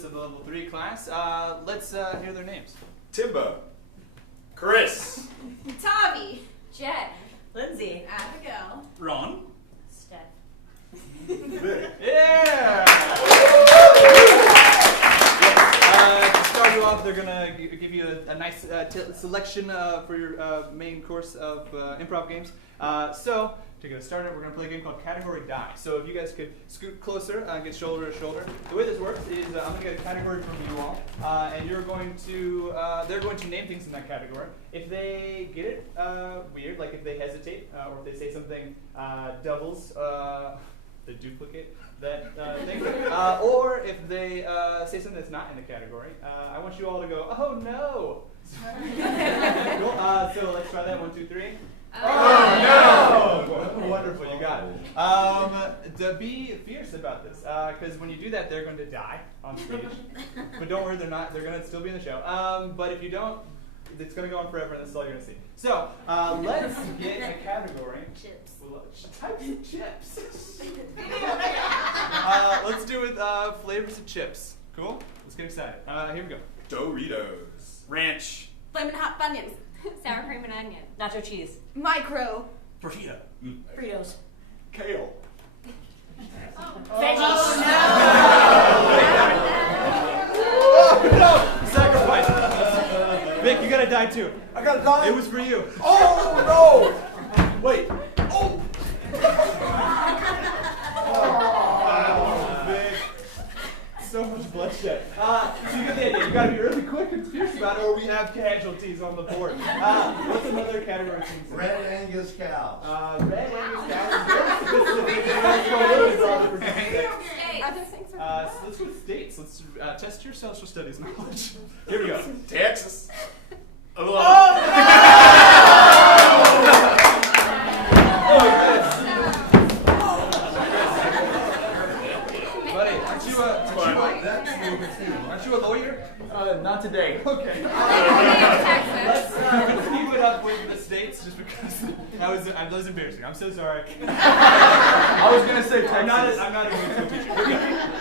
students of the level 3 class. Let's hear their names. Timbo. Chris. Tavi. Jen. Lindsay. Abigail. Ron. Steph. Yeah! To start you off, they're going to give you a nice selection for your main course of improv games. So, to get us started, we're going to play a game called Category Die. So if you guys could scoot closer, get shoulder to shoulder. The way this works is I'm going to get a category from you all, and you're going to, they're going to name things in that category. If they get it weird, like if they hesitate, or if they say something doubles, they duplicate that thing, or if they say something that's not in the category, I want you all to go, oh no! Cool. So let's try that, 1, 2, 3. Oh no! Wonderful, you got it. To be fierce about this, because when you do that, they're going to die on stage. But don't worry, they're not. They're going to still be in the show. But if you don't, it's going to go on forever, and that's all you're going to see. So let's get a category. Chips. Types of chips. Let's do with flavors of chips. Cool. Let's get excited. Here we go. Doritos. Ranch. Flamin' Hot Funyuns. Sour cream and onion. Nacho cheese. Micro. Tortilla. Fritos. Kale. Veggies. No! Sacrifice. Vic, you gotta die too. I gotta die? It was for you. Oh no! Wait. Oh! Vic. So much bloodshed. So you get the idea. You gotta be really quick and fierce about it, or we have casualties on the board. What's another category? Red Angus cows. Red Angus cows. Let's go a little bit broader for today. So let's go with states. Let's test your social studies knowledge. Here we go. Texas. Buddy, aren't you a lawyer? Not today. Okay. Let's keep it up with the states, just because that was embarrassing. I'm so sorry. I was gonna say Texas. I'm not a good school teacher. Here we go.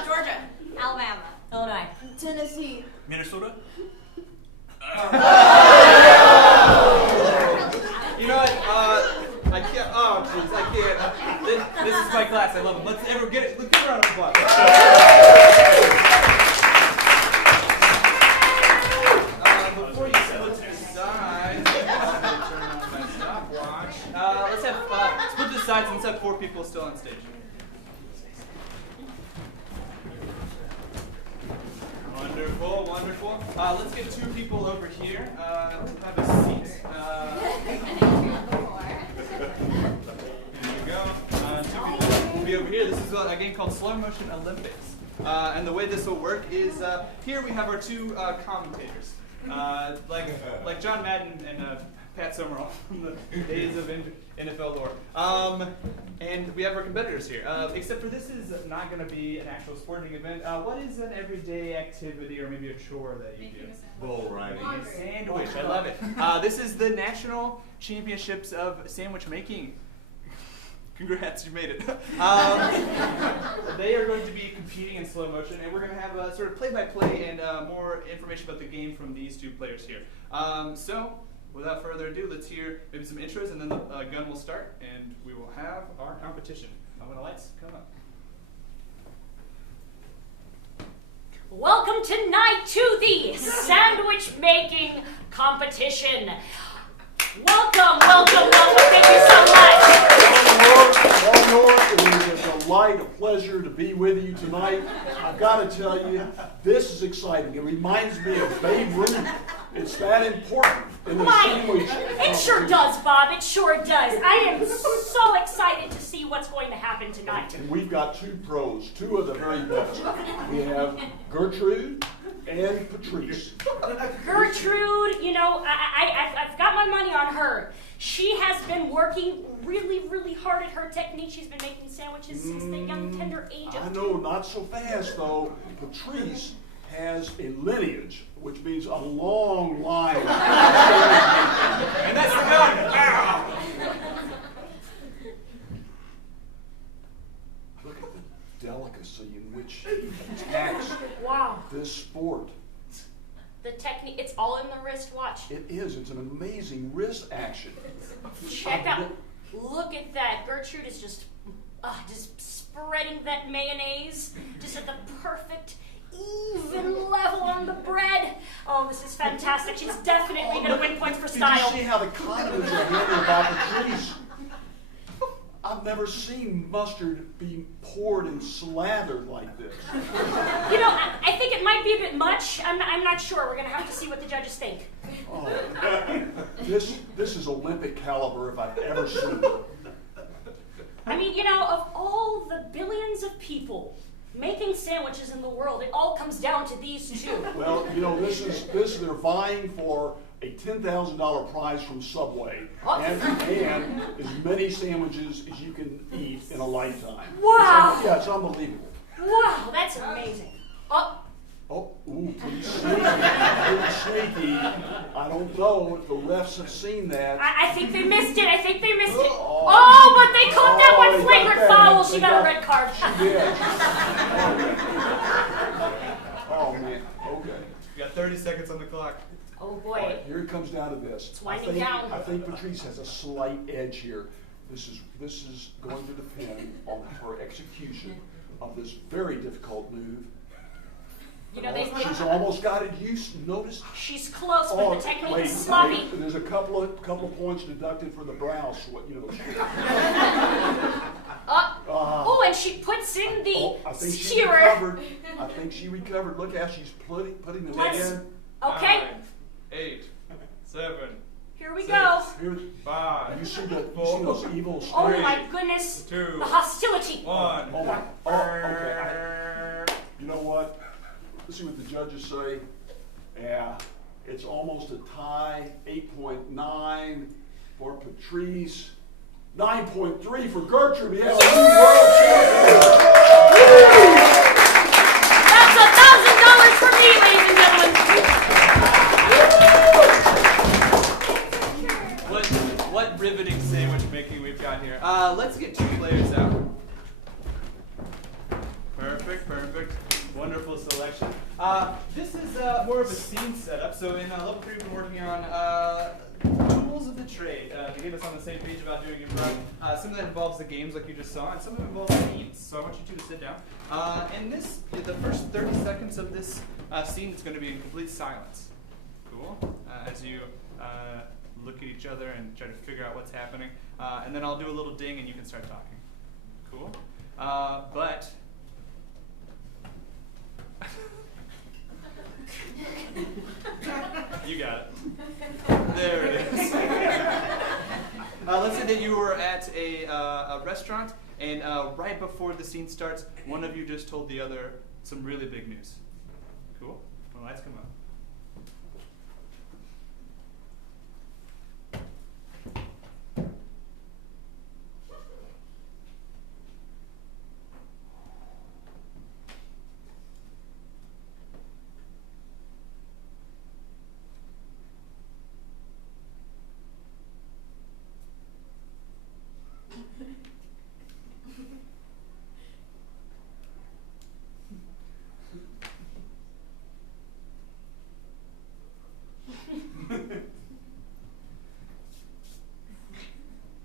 Georgia. Alabama. Illinois. Tennessee. Minnesota. You know what? I can't. Oh, jeez, I can't. This is my class. I love them. Let's everyone get it. Let's give a round of applause. Before you split to the sides, turn on my stopwatch. Let's have split to the sides and let's have 4 people still on stage. Wonderful, wonderful. Let's get 2 people over here. Have a seat. Here we go. 2 people will be over here. This is a game called Slow Motion Olympics. And the way this will work is here we have our 2 commentators. Like John Madden and Pat Summerall from the days of NFL lore. And we have our competitors here. Except for this is not going to be an actual sporting event. What is an everyday activity or maybe a chore that you do? Bull riding. A sandwich. I love it. This is the National Championships of Sandwich Making. Congrats, you made it. They are going to be competing in slow motion, and we're going to have a sort of play-by-play and more information about the game from these 2 players here. So, without further ado, let's hear maybe some intros, and then the gun will start, and we will have our competition. When the lights come up. Welcome tonight to the sandwich making competition. Welcome. Thank you so much. Eleanor, it is a delight, a pleasure to be with you tonight. I've got to tell you, this is exciting. It reminds me of Babe Ruth. It's that important in the sandwich. It sure does, Bob. It sure does. I am so excited to see what's going to happen tonight. And we've got 2 pros, 2 of the very best. We have Gertrude and Patrice. Gertrude, I've got my money on her. She has been working really, really hard at her technique. She's been making sandwiches since the young, tender age of I know, not so fast though. Patrice has a lineage, which means a long line. And that's the gun! Ow! Look at the delicacy in which he attacks Wow. this wristwatch. It is. It's an amazing wrist action. Check out. Look at that. Gertrude is just spreading that mayonnaise just at the perfect, even level on the bread. Oh, this is fantastic. She's definitely going to win points for style. Did you see how the condiments are handed about the trees? I've never seen mustard be poured and slathered like this. You know, I think it might be a bit much. I'm not sure. We're going to have to see what the judges think. Oh, this is Olympic caliber if I've ever seen it. I mean, you know, of all the billions of people making sandwiches in the world, it all comes down to these two. Well, you know, they're vying for a $10,000 prize from Subway and as many sandwiches as you can eat in a lifetime. Wow! It's unbelievable. Wow, that's amazing. Pretty sneaky. Pretty sneaky. I don't know if the refs have seen that. I think they missed it. Oh, but they caught that one flagrant foul. She got a red card. She did. Oh, man. Okay. You got 30 seconds on the clock. Oh, All boy. right, here it comes down to this. It's winding down. I think Patrice has a slight edge here. This is going to depend on her execution of this very difficult move. You know, She's almost got it used. Notice. She's close, but the technique wait, is sloppy. wait. There's a couple of points deducted for the brow sweat. You know. Oh, and she puts in the I think she skewer. recovered. I think she recovered. Look how she's putting the leg in. Okay, 9, 8, 7, here we 6, go. Here, 5, you see those evil Oh stares? my goodness, 2, the hostility. 1. Oh my. Oh, okay. You know what? Let's see what the judges say. Yeah, it's almost a tie. 8.9 for Patrice. 9.3 for Gertrude. We have a new world champion. That's $1,000 for me, ladies and gentlemen. What riveting sandwich making we've got here. Let's get 2 players out. Perfect. Wonderful selection. This is more of a scene setup. So in level 3, we've been working on tools of the trade to get us on the same page about doing improv. Some of that involves the games like you just saw, and some of it involves scenes. So I want you two to sit down. And the first 30 seconds of this scene is going to be in complete silence. Cool. As you look at each other and try to figure out what's happening. And then I'll do a little ding and you can start talking. Cool. But you got it. There it is. Let's say that you were at a restaurant, and right before the scene starts, one of you just told the other some really big news. Cool? Well, lights come up.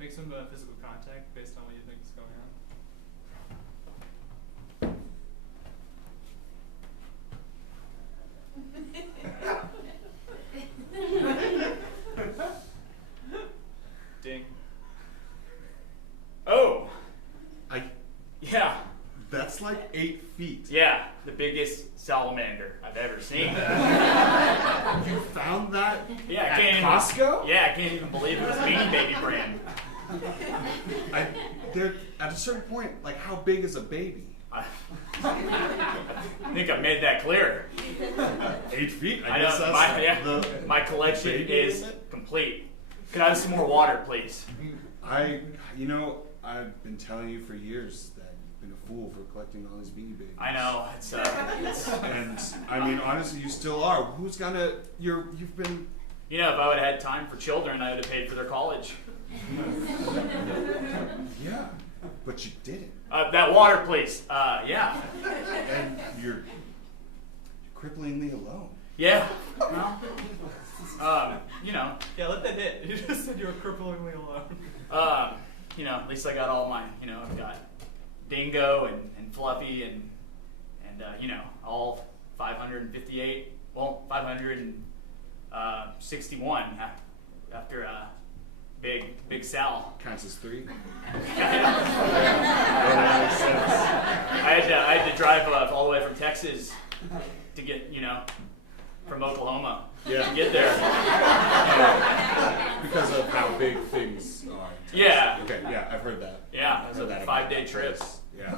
Make some physical contact based on what you think is going on. Ding. Oh, Yeah. That's like 8 feet. yeah, the biggest salamander I've ever seen. You found that Yeah, I at can't even- Costco? Yeah, I can't even believe it was Beanie Baby brand. At a certain point, like, how big is a baby? I think I made that clear. 8 feet? I guess know, that's my collection baby is limit? complete. Could I have some more water, please? I've been telling you for years that you've been a fool for collecting all these Beanie Babies. I know, it's And, I mean, honestly, you still are. Who's gonna, you've been... you know, if I would have had time for children, I would have paid for their college. Yeah, but you didn't. That water, please. Yeah. And you're cripplingly alone. Yeah. Well, You know, Yeah, let that hit. You just said you were cripplingly alone. you know, at least I got all my, you know, I've got Dingo and Fluffy and you know, all 558, well, 561 after Big Sal. Counts as 3. I had to drive all the way from Texas to get, you know, from Oklahoma Yeah. to get there. Because of how big things are. Yeah. Okay, yeah, I've heard that. Yeah, it was Heard a that about 5-day that trip. place. Yeah.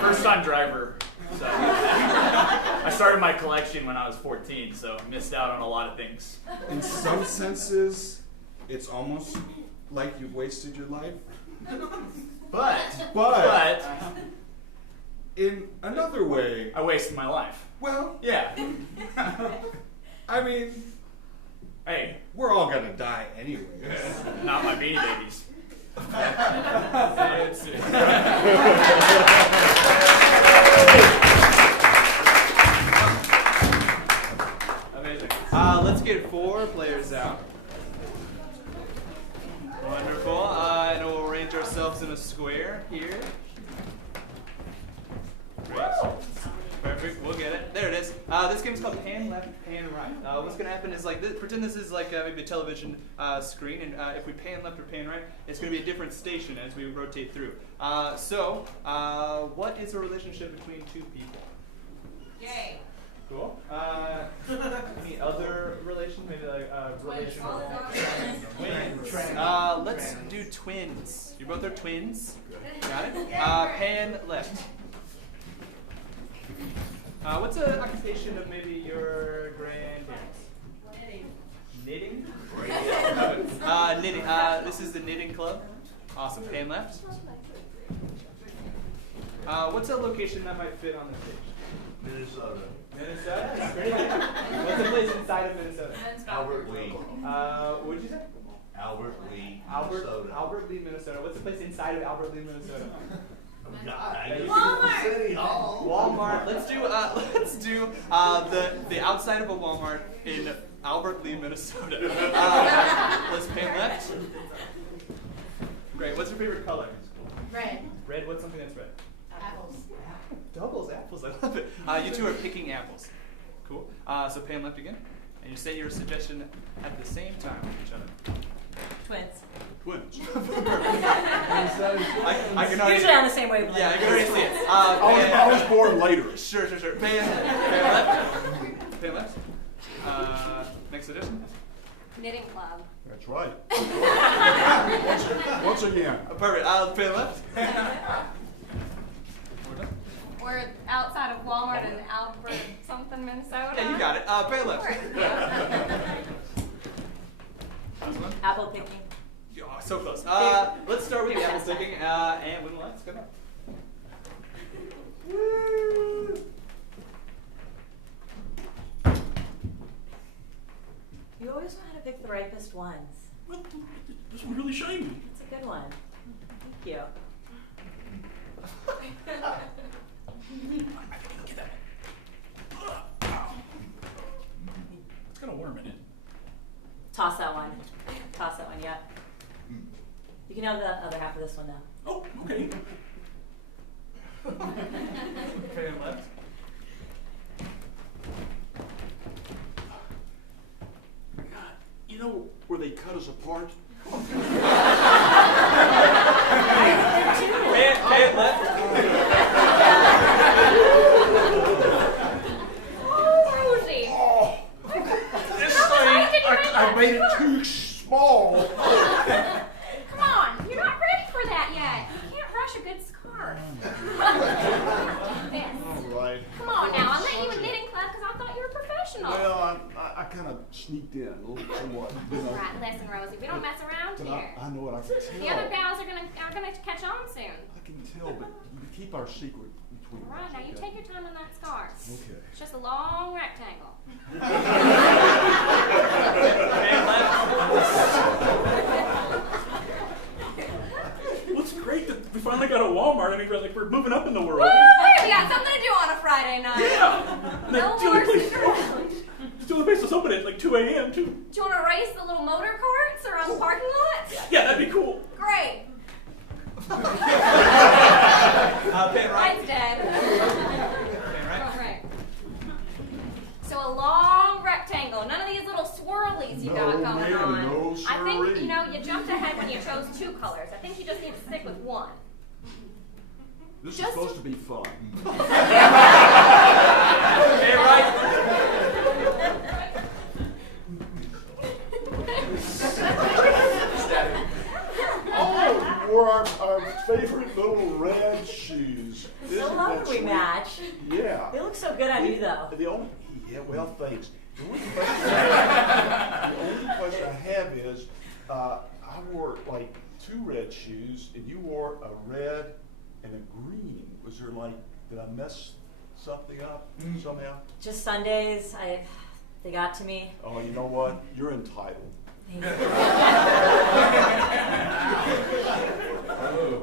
First time driver. So I started my collection when I was 14, so missed out on a lot of things. In some senses, it's almost like you've wasted your life. But In another way, I wasted my life. well, Yeah. I mean, Hey, we're all gonna die anyways. not my Beanie Babies. Amazing. Let's get 4 players out. Wonderful. And we'll arrange ourselves in a square here. Great. Perfect. We'll get it. There it is. This game's called Pan Left, Pan Right. What's going to happen is like this, pretend this is like maybe a television screen, and if we pan left or pan right, it's going to be a different station as we rotate through. So, what is a relationship between 2 people? Yay. Cool. Any other relation? Maybe like relation. Twins. Let's do twins. You both are twins. Got it. Pan left. What's an occupation of maybe your grandparents? Knitting. Knitting. This is the knitting club. Awesome. Pan left. What's a location that might fit on the stage? Minnesota. Minnesota? Great. What's a place inside of Minnesota? Albert Lee. What did you say? Albert Lee, Minnesota. Albert Lee, Minnesota. What's the place inside of Albert Lee, Minnesota? Oh, God, I just Walmart. City Hall. Walmart. Let's do the outside of a Walmart in Albert Lee, Minnesota. Let's pan left. Great. What's your favorite color? Red. Red. What's something that's red? Apples. Doubles, apples. I love it. You 2 are picking apples. Cool. So pan left again, and you say your suggestion at the same time with each other. Twins. Twins. I can already. Usually on the same wavelength. Yeah, I can already see it. I was born later. Sure. Pan left. Pan left. Next edition. Knitting club. That's right. Once again. Perfect. Pan left. We're done. We're outside of Walmart in Albert something, Minnesota. Yeah, you got it. Pan left. Apple picking. Oh, so close. Let's start with the apple picking. And when lights come up. Woo! You always know how to pick the ripest ones. This one's really shiny. It's a good one. Thank you. It's got a worm in it. Toss that one. Toss that one, yeah. You can have the other half of this one now. Oh, okay. Pan left. You know where they cut us apart? Pan left. Rosie. I made it too small. Come on, you're not ready for that yet. You can't rush a good scarf. All right. Come on now, I let you in knitting club because I thought you were professional. Well, I kind of sneaked in a little somewhat. You know. Right, listen, Rosie, we don't mess around But here. I know it. I can tell. The other gals are gonna catch on soon. I can tell, but we keep our secret between All right, us. now you okay? take your time on that scarf. Okay. It's just a long rectangle. Pan left. Well, it's great that we finally got a Walmart. I mean, we're moving up in the world. Woo! We got something to do on a Friday night. Yeah. No It's the only more place- sitting around. It's the only place that's open at like 2 2 a.m. too. Do you want to race the little motor carts around the parking lot? Yeah, that'd be cool. Great. Pin right. Mine's dead. Pin right. Okay. So a long rectangle. None of these little swirlies you got No, going ma'am, on. no I think, siree. you know, you jumped ahead when you chose 2 colors. I think you just need to stick with 1. This is Just- supposed to be fun. Pin right. Oh, wore our favorite little red shoes. So Isn't long that we sweet? match. Yeah. They look so good on you, though. The only, yeah, well, thanks. The only question I have is, I wore like 2 red shoes, and you wore a red and a green. Was there like, did I mess something up somehow? Just Sundays, they got to me. Oh, you know what? You're entitled.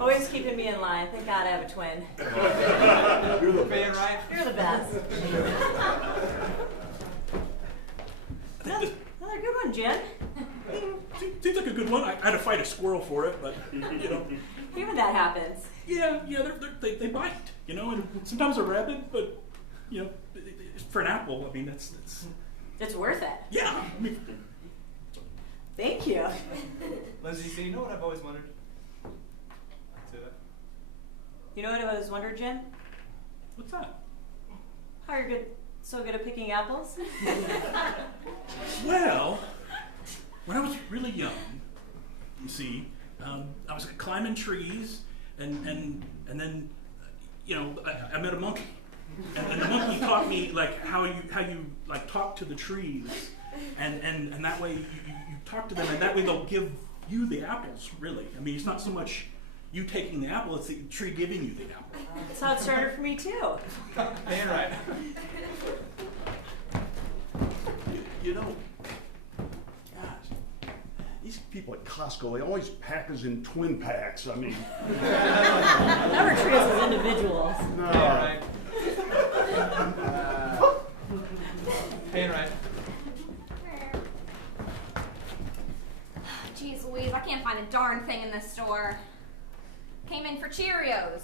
Always keeping me in line. Thank God I have a twin. You're the Pin best. right. You're the best. Another good one, Jen. Seems like a good one. I had to fight a squirrel for it, but you know. Even that happens. Yeah, they bite, you know, and sometimes they're rabid, but you know, for an apple, I mean, that's It's worth it. yeah. I mean, Thank you. Lindsay, so you know what I've always wondered? Say that. You know what I was wondering, Jen? what's that? How you're so good at picking apples? Well, when I was really young, you see, I was climbing trees, and then, you know, I met a monkey, and the monkey taught me like how you like talk to the trees, and that way you talk to them, and that way they'll give you the apples. Really, I mean, it's not so much you taking the apple; it's the tree giving you the apple. That's how it started for me, too. Pin right. You know, gosh, these people at Costco, they always pack us in twin packs. I mean, Never treat us as individuals. Pin right. Pin right. Jeez Louise, I can't find a darn thing in this store. Came in for Cheerios.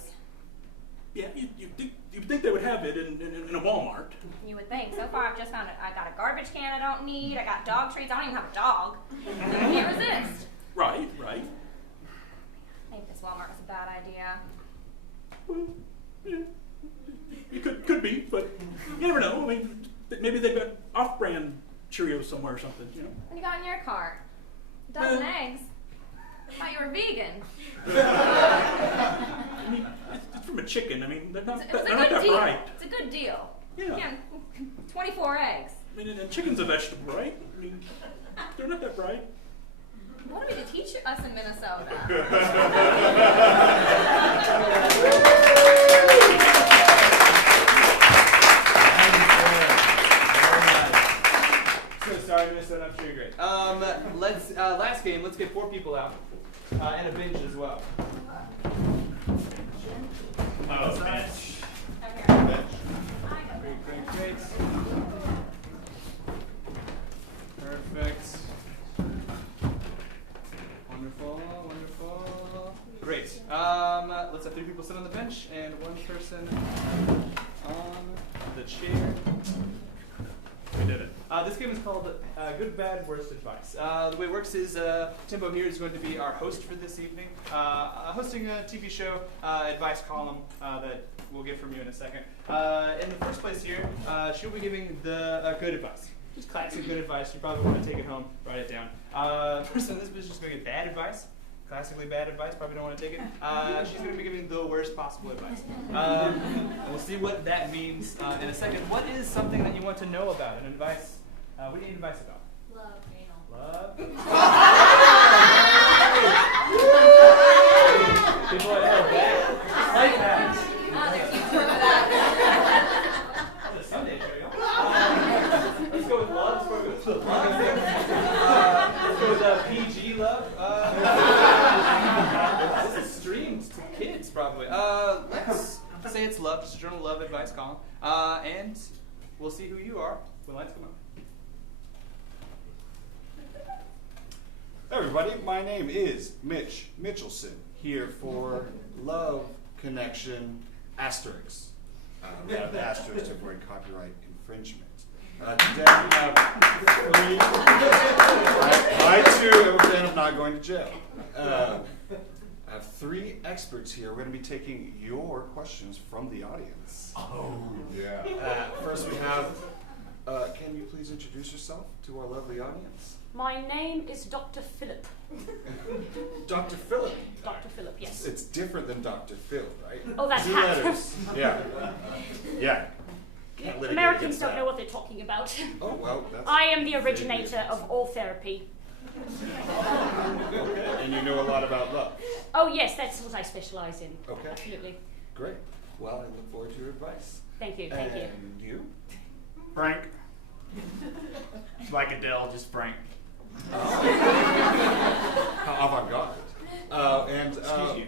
Yeah, you'd think they would have it in a Walmart. You would think. So far, I've just found it. I got a garbage can I don't need. I got dog treats. I don't even have a dog. I can't resist. Right. I think this Walmart was a bad idea. Well, yeah, it could be, but you never know. I mean, maybe they've got off-brand Cheerios somewhere or something. You know. What you got in your cart? A dozen eggs. I thought you were vegan. I mean, it's from a chicken. I mean, they're not It's that, a they're not good that deal. bright. It's a good deal. Yeah. Again, 24 eggs. I mean, and chicken's a vegetable, right? I mean, they're not that bright. What are we to teach us in Minnesota? So sorry, Minnesota. I'm sure you're great. Let's last game. Let's get 4 people out and a bench as well. Oh, man. Great. Perfect. Wonderful. Great. Let's have 3 people sit on the bench and 1 person on the chair. We did it. This game is called Good, Bad, Worst Advice. The way it works is Timbo here is going to be our host for this evening, hosting a TV show advice column that we'll get from you in a second. In the first place here, she'll be giving the good advice. Just classic good advice. You probably want to take it home, write it down. Person in this position is going to get bad advice. Classically bad advice, probably don't want to take it. She's going to be giving the worst possible advice. And we'll see what that means in a second. What is something that you want to know about an advice? What do you need advice about? Love, anal. Love? People that know that. Like that. There's you for that. The Sunday show, let's go with love. Let's go with love. Let's go with PG love. This is streamed to kids, probably. Let's say it's love, just a journal love advice column. And we'll see who you are when lights come on. everybody. My name is Mitch Mitchelson, here for Love Connection Asterix. We have the asterisk to avoid copyright infringement. Today we have three. I too am a fan of not going to jail. I have three experts here. We're going to be taking your questions from the audience. Oh, yeah. First we have, can you please introduce yourself to our lovely audience? My name is Dr. Philip. Dr. Philip. Dr. Philip, yes. It's different than Dr. Phil, right? Oh, that's Two hack. letters. Yeah. Yeah. Can't litigate Americans against don't that. know what they're talking about. Oh, well, that's... I am the originator of all therapy. Okay, and you know a lot about love. Oh, yes, that's what I specialize in. Okay. Absolutely. Great. Well, I look forward to your advice. Thank you, thank you. And you? Frank. Like Adele, just Frank. How avant-garde. Excuse you.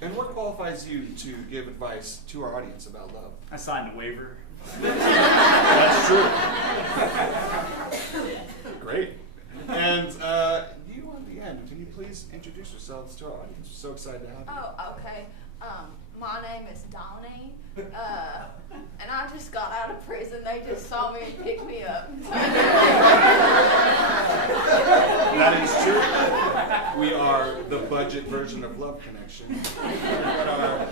And what qualifies you to give advice to our audience about love? I signed a waiver. That's true. Great. And you on the end, can you please introduce yourselves to our audience? We're so excited to have you. Oh, okay. My name is Donnie, and I just got out of prison. They just saw me and picked me up. That is true. We are the budget version of Love Connection. We put our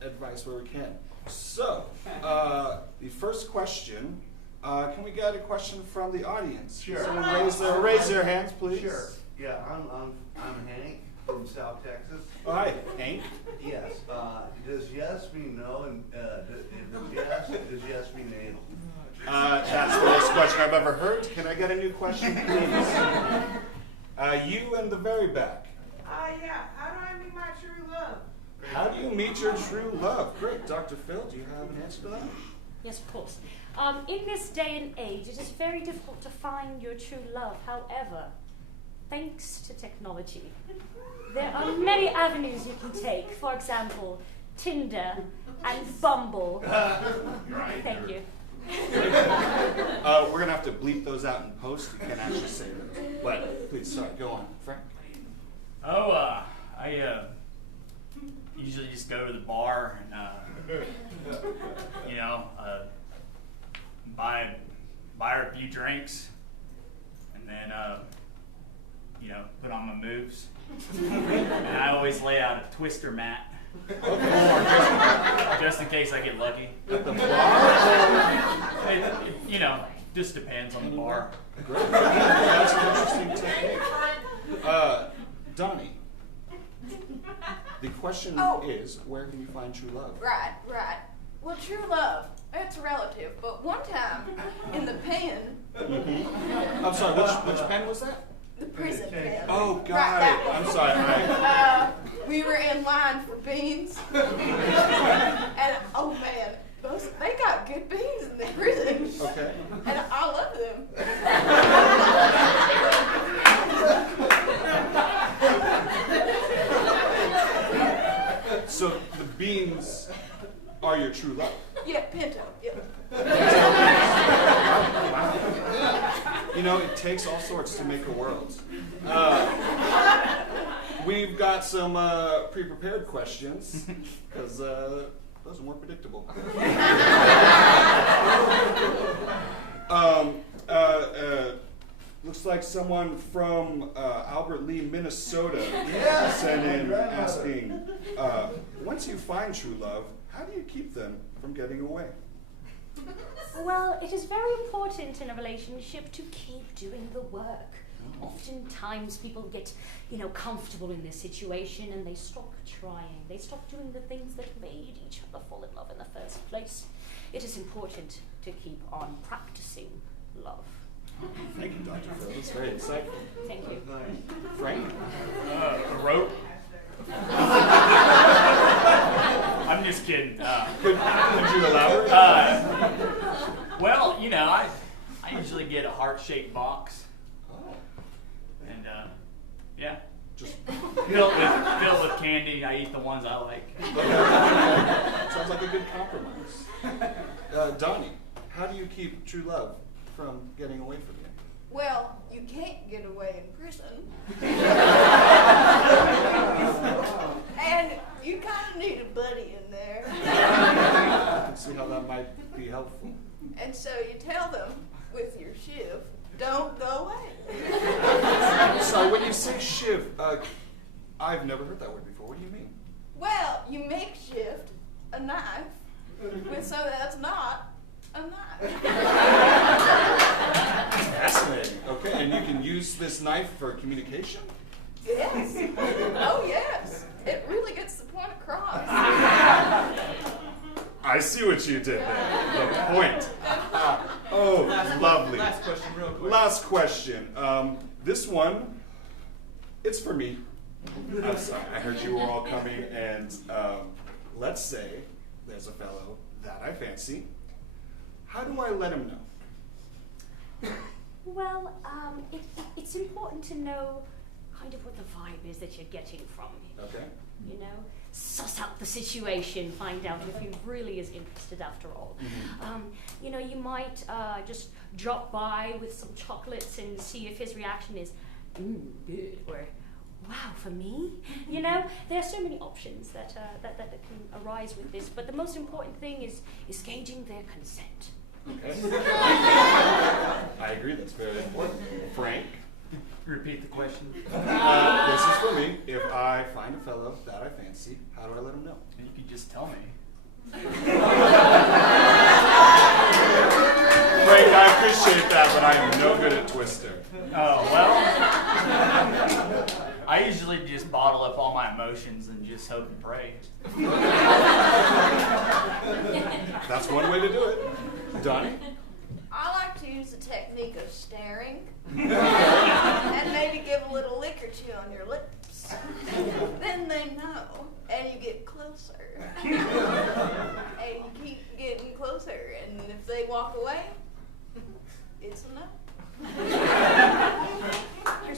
advice where we can. So, the first question, can we get a question from the audience? Sure. Someone raise their hands, please. Sure. Yeah, I'm Hank from South Texas. Oh, hi, Hank. Yes. Does yes mean no, and does yes mean anal? That's the best question I've ever heard. Can I get a new question, please? You in the very back. Yeah. How do I meet my true love? How do you meet your true love? Great. Dr. Phil, do you have an answer to that? Yes, of course. In this day and age, it is very difficult to find your true love. However, thanks to technology, there are many avenues you can take. For example, Tinder and Bumble. Thank you. We're going to have to bleep those out in post. You can't actually say those. But please, sorry, go on. Frank? Oh, I usually just go to the bar and, buy her a few drinks, and then, put on my moves. And I always lay out a twister mat. Just in case I get lucky. At the bar? It just depends on the bar. Great. That's an interesting technique. Donnie, the question is, where can you find true love? Right. Well, true love, it's relative. But one time, in the pen, I'm sorry, which pen was that? the prison pen. Oh, got Right, that it. one. I'm sorry. We were in line for beans, and oh man, they got good beans in the prison. Okay. And I love them. So the beans are your true love. Yeah, Pinto. Yeah. It takes all sorts to make a world. We've got some pre-prepared questions, because those are more predictable. Looks like someone from Albert Lee, Minnesota sent in asking, once you find true love, how do you keep them from getting away? Well, it is very important in a relationship to keep doing the work. Oftentimes people get, comfortable in their situation and they stop trying. They stop doing the things that made each other fall in love in the first place. It is important to keep on practicing love. Thank you, Dr. Phil. That's very insightful. Thank you. Frank? A rope. I'm just kidding. Could you elaborate? Well, I usually get a heart-shaped box, and just filled with candy. I eat the ones I like. Sounds like a good compromise. Donnie, how do you keep true love from getting away from you? Well, you can't get away in prison. And you kind of need a buddy in there. I can see how that might be helpful. And so you tell them with your shiv, don't go away. So when you say shiv, I've never heard that word before. What do you mean? Well, you makeshift a knife with so that's not a knife. Fascinating. Okay, and you can use this knife for communication? Yes. Oh, yes. It really gets the point across. I see what you did there. The point. Oh, lovely. Last question, real quick. Last question. This one, it's for me. I'm sorry. I heard you were all coming, and let's say there's a fellow that I fancy. How do I let him know? Well, it's important to know kind of what the vibe is that you're getting from him. Okay. You know, suss out the situation, find out if he really is interested after all. Mm-hmm. You know, you might just drop by with some chocolates and see if his reaction is, good, or wow, for me? You know, there are so many options that can arise with this, but the most important thing is gauging their consent. Okay. I agree, that's very important. Frank? Repeat the question. This is for me. If I find a fellow that I fancy, how do I let him know? You could just tell me. Frank, I appreciate that, but I am no good at Twister. Oh, well. I usually just bottle up all my emotions and just hope and pray. That's one way to do it. Donnie? I like to use the technique of staring and maybe give a little lick or two on your lips. Then they know, and you get closer. And you keep getting closer, and if they walk away, it's a no.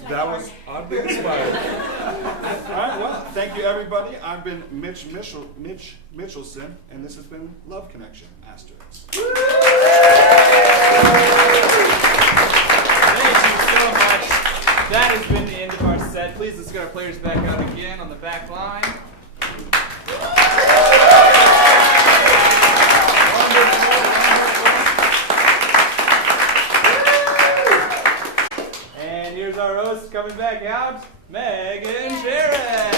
That was oddly inspired. All right, well, thank you, everybody. I've been Mitch Mitchelson, and this has been Love Connection, Asterix. Thank you so much. That has been the end of our set. Please, let's get our players back out again on the back line. And here's our host coming back out, Megan Jarrett.